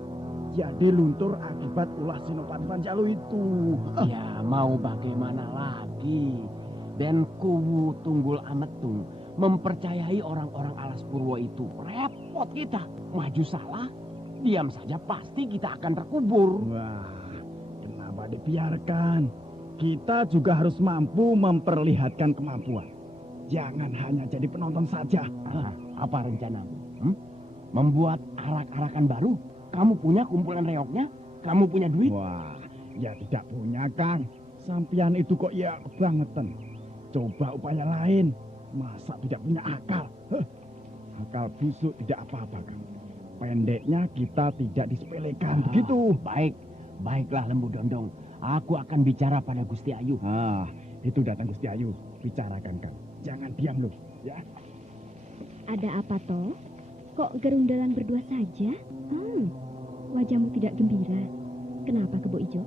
jadi luntur akibat ulah Senopati Panjalu itu. Ya mau bagaimana lagi? Dan Kuwu Tunggul Ametung mempercayai orang-orang Alas Purwo itu. Repot kita. Maju salah, diam saja pasti kita akan terkubur. Wah, kenapa dibiarkan? Kita juga harus mampu memperlihatkan kemampuan. Jangan hanya jadi penonton saja. Apa rencanamu? Membuat arak-arakan baru? Kamu punya kumpulan reoknya? Kamu punya duit? Wah, ya tidak punya, Kang. Sampian itu kok ya kebangetan. Coba upaya lain. Masa tidak punya akal? Akal busuk tidak apa-apa, Kang. Pendeknya kita tidak disepelekan, begitu. Baiklah Lembu Dondong. Aku akan bicara pada Gusti Ayu. Itu datang Gusti Ayu. Bicarakan, Kang. Jangan diam loh, ya. Ada apa toh? Kok gerundalan berdua saja? Wajahmu tidak gembira. Kenapa, Kebo Ijo?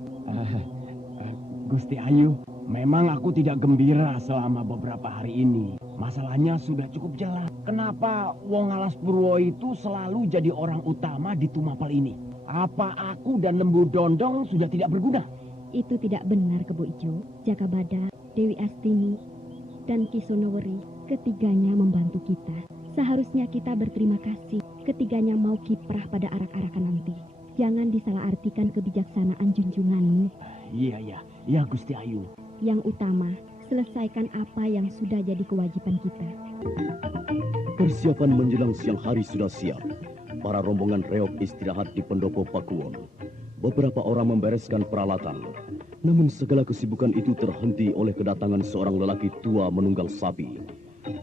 Gusti Ayu, memang aku tidak gembira selama beberapa hari ini. Masalahnya sudah cukup jelas. Kenapa Wong Alas Purwo itu selalu jadi orang utama di Tumapel ini? Apa aku dan Lembu Dondong sudah tidak berguna? Itu tidak benar, Kebo Ijo. Jakabada, Dewi Astini, dan Kisonoweri, ketiganya membantu kita. Seharusnya kita berterima kasih ketiganya mau kiprah pada arak-arakan nanti. Jangan disalahartikan kebijaksanaan junjunganmu. Iya Gusti Ayu. Yang utama, selesaikan apa yang sudah jadi kewajiban kita. Persiapan menjelang siang hari sudah siap. Para rombongan reok istirahat di pendopo Pakuwon. Beberapa orang membereskan peralatan. Namun segala kesibukan itu terhenti oleh kedatangan seorang lelaki tua menunggang sapi.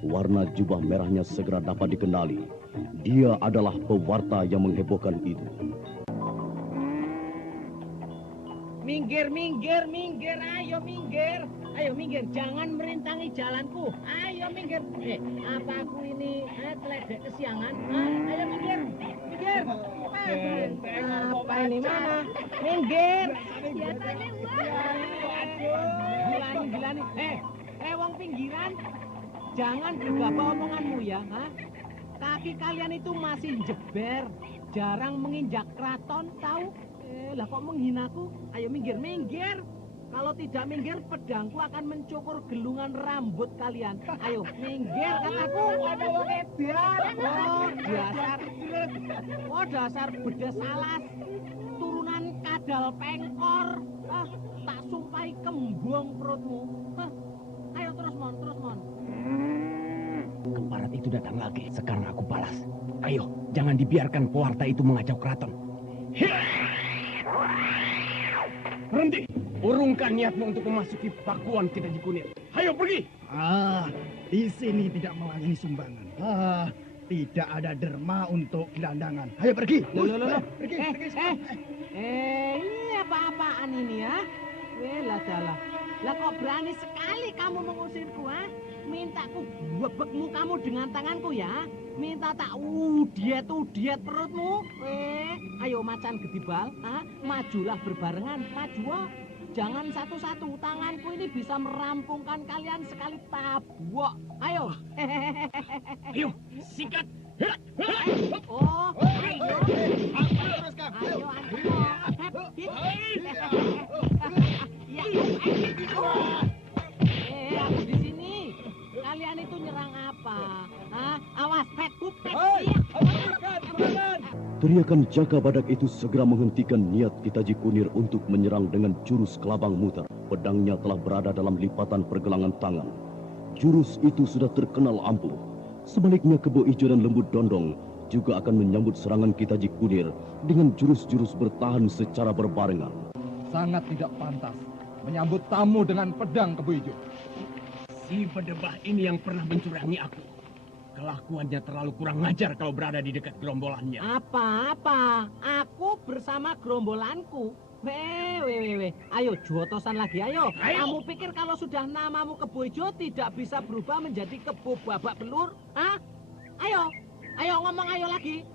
Warna jubah merahnya segera dapat dikenali. Dia adalah pewarta yang menghebohkan itu. Minggir, ayo minggir, jangan merintangi jalanku. Ayo minggir. Apa aku ini teledek kesiangan? Ayo minggir. Apa ini mana? Minggir. Gilani. Wong pinggiran, jangan gegabah omonganmu ya. Kaki kalian itu masih jeber, jarang menginjak keraton, tahu? Lah kok menghinaku? Ayo minggir. Kalau tidak minggir, pedangku akan mencukur gelungan rambut kalian. Ayo minggir, kataku. Ada wong edan. Dasar bedes alas. Turunan kadal pengkor. Tak sumpahi kembung perutmu. Ayo terus mon. Keparat itu datang lagi. Sekarang aku balas. Ayo, jangan dibiarkan pewarta itu mengacau keraton. Berhenti! Urungkan niatmu untuk memasuki Pakuan kita di Kunir. Ayo pergi! Di sini tidak melayani sumbangan. Tidak ada derma untuk gelandangan. Ayo pergi! Pergi! Ini apa-apaan ini ya? Lah kok berani sekali kamu mengusirku, Mintaku bebekmu kamu dengan tanganku ya. Minta tak udiet perutmu. Ayo macan gedibal, majulah berbarengan, maju. Jangan satu-satu, tanganku ini bisa merampungkan kalian sekali tabok. Ayo. Ayo, singkat. Aku di sini. Kalian itu nyerang apa? Awas, petku. Teriakan Jaka Badak itu segera menghentikan niat Kitaji Kunir untuk menyerang dengan jurus kelabang muter. Pedangnya telah berada dalam lipatan pergelangan tangan. Jurus itu sudah terkenal ampuh. Sebaliknya Kebo Ijo dan Lembu Dondong juga akan menyambut serangan Kitaji Kunir dengan jurus-jurus bertahan secara berbarengan. Sangat tidak pantas menyambut tamu dengan pedang, Kebo Ijo. Si berdebah ini yang pernah mencurangi aku. Kelakuannya terlalu kurang ngajar kalau berada di dekat gerombolannya. Apa-apa? Aku bersama gerombolanku. Weh. Ayo juotosan lagi, ayo. Kamu pikir kalau sudah namamu Kebo Ijo tidak bisa berubah menjadi Kebo Babak Belur? Hah? Ayo ngomong ayo lagi.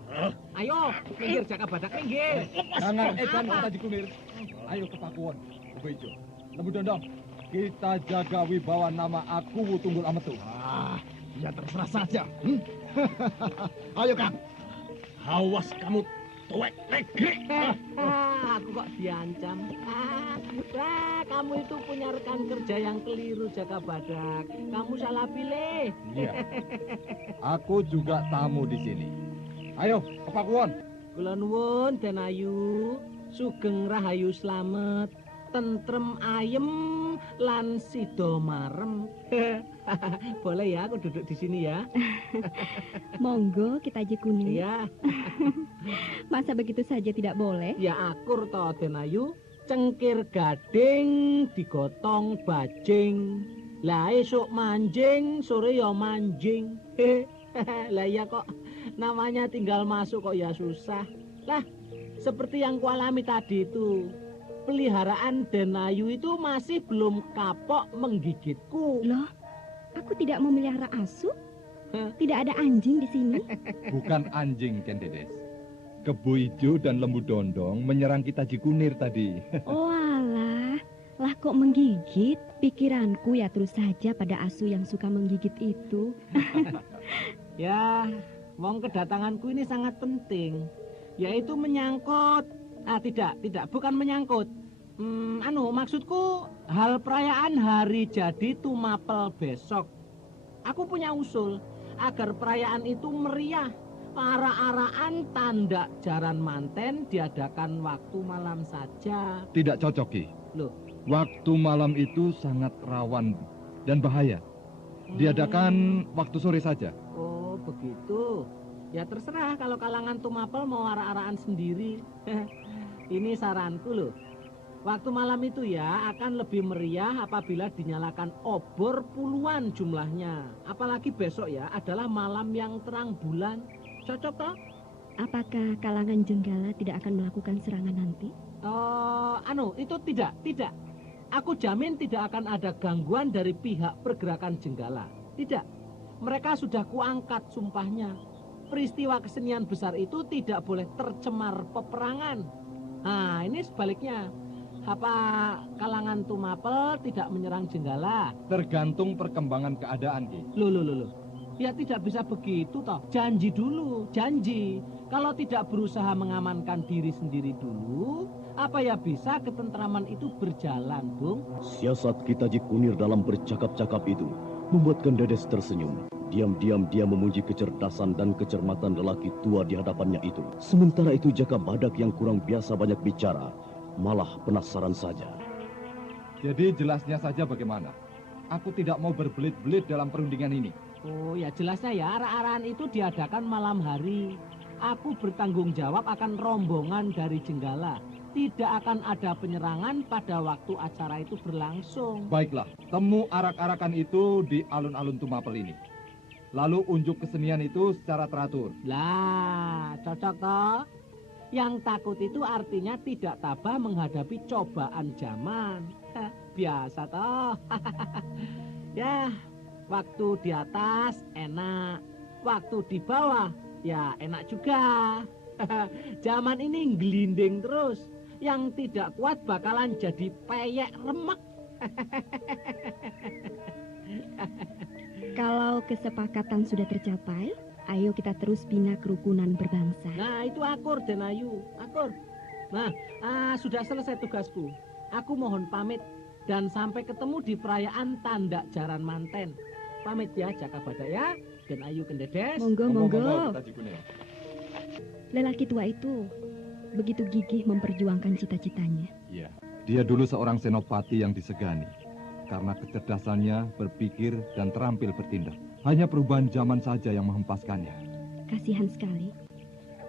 Ayo, minggir Jaka Badak, minggir. Jangan edan kata Jikunir. Ayo ke Pakuwon, Kebo Ijo. Lembu Dondong, kita jaga wibawa nama aku Tunggul Ametu. Ya terserah saja. Ayo Kang. Awas kamu tuwek legrek. Aku kok diancam. Kamu itu punya rekan kerja yang keliru, Jaka Badak. Kamu salah pilih. Iya. Aku juga tamu di sini. Ayo ke Pakuwon. Kula nuwun Den Ayu, sugeng rahayu slamet, tentrem ayem lan sida marem. Boleh ya aku duduk di sini ya? Monggo kita Jikunir. Iya. Masa begitu saja tidak boleh? Ya akur toh Den Ayu. Cengkir gading digotong bajing. Lah esuk manjing, sore ya manjing. Lah iya kok namanya tinggal masuk kok ya susah. Lah seperti yang kualami tadi itu. Peliharaan Den Ayu itu masih belum kapok menggigitku. Loh, aku tidak memelihara asu? Tidak ada anjing di sini? Bukan anjing, Ken Dedes. Kebo Ijo dan Lembu Dondong menyerang kita Jikunir tadi. Oh alah, lah kok menggigit? Pikiranku ya terus saja pada asu yang suka menggigit itu. Ya, wong kedatanganku ini sangat penting. Yaitu menyangkut. Tidak, bukan menyangkut. Maksudku hal perayaan hari jadi Tumapel besok. Aku punya usul agar perayaan itu meriah. Ara-araan tanda jaran manten diadakan waktu malam saja. Tidak cocok, Ki. Loh? Waktu malam itu sangat rawan dan bahaya. Diadakan waktu sore saja. Oh, begitu. Ya terserah kalau kalangan Tumapel mau ara-araan sendiri. Ini saranku loh. Waktu malam itu ya akan lebih meriah apabila dinyalakan obor puluhan jumlahnya. Apalagi besok ya adalah malam yang terang bulan. Cocok toh? Apakah kalangan Jenggala tidak akan melakukan serangan nanti? Itu tidak. Aku jamin tidak akan ada gangguan dari pihak pergerakan Jenggala. Tidak. Mereka sudah kuangkat sumpahnya. Peristiwa kesenian besar itu tidak boleh tercemar peperangan. Nah, ini sebaliknya. Apa kalangan Tumapel tidak menyerang Jenggala? Tergantung perkembangan keadaan, Ki. Loh. Ya tidak bisa begitu toh. Janji dulu, janji. Kalau tidak berusaha mengamankan diri sendiri dulu, apa ya bisa ketentraman itu berjalan, Bung? Siasat kita Jikunir dalam bercakap-cakap itu membuatkan Dedes tersenyum. Diam-diam dia memuji kecerdasan dan kecermatan lelaki tua di hadapannya itu. Sementara itu Jaka Badak yang kurang biasa banyak bicara, malah penasaran saja. Jadi jelasnya saja bagaimana? Aku tidak mau berbelit-belit dalam perundingan ini. Oh ya jelasnya ya, ara-araan itu diadakan malam hari. Aku bertanggung jawab akan rombongan dari Jenggala. Tidak akan ada penyerangan pada waktu acara itu berlangsung. Baiklah, temu arak-arakan itu di alun-alun Tumapel ini. Lalu unjuk kesenian itu secara teratur. Lah, cocok toh? Yang takut itu artinya tidak tabah menghadapi cobaan zaman. Biasa toh. Ya, waktu di atas enak, waktu di bawah ya enak juga. Zaman ini gelinding terus. Yang tidak kuat bakalan jadi peyek remek. Kalau kesepakatan sudah tercapai, ayo kita terus bina kerukunan berbangsa. Nah, itu akur, Den Ayu. Akur. Nah, sudah selesai tugasku. Aku mohon pamit dan sampai ketemu di perayaan tanda jaran manten. Pamit ya, Jaka Badak ya. Den Ayu Kendedes. Monggo. Lelaki tua itu begitu gigih memperjuangkan cita-citanya. Iya, dia dulu seorang senopati yang disegani. Karena kecerdasannya, berpikir, dan terampil bertindak. Hanya perubahan zaman saja yang menghempaskannya. Kasihan sekali.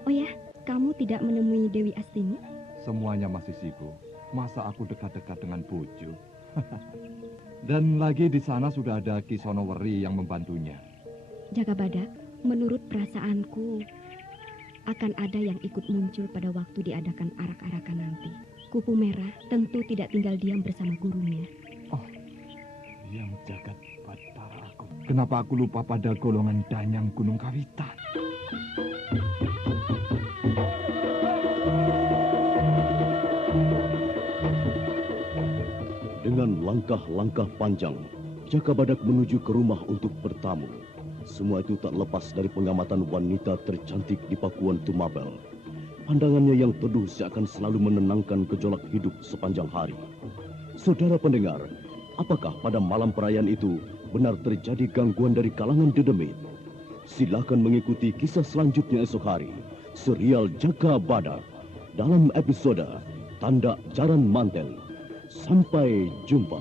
Oh ya, kamu tidak menemui Dewi Astini? Semuanya masih sibuk. Masa aku dekat-dekat dengan Bojo? Dan lagi di sana sudah ada Ki Sonoweri yang membantunya. Jakabadak, menurut perasaanku akan ada yang ikut muncul pada waktu diadakan arak-arakan nanti. Kupu Merah tentu tidak tinggal diam bersama gurunya. Oh, yang jagat batara aku. Kenapa aku lupa pada golongan Danyang Gunung Kawitan? Dengan langkah-langkah panjang, Jakabadak menuju ke rumah untuk bertamu. Semua itu tak lepas dari pengamatan wanita tercantik di Pakuan Tumapel. Pandangannya yang teduh seakan selalu menenangkan gejolak hidup sepanjang hari. Saudara pendengar, apakah pada malam perayaan itu benar terjadi gangguan dari kalangan dedemit? Silakan mengikuti kisah selanjutnya esok hari. Serial Jakabadak dalam episode Tanda Jaran Manten. Sampai jumpa.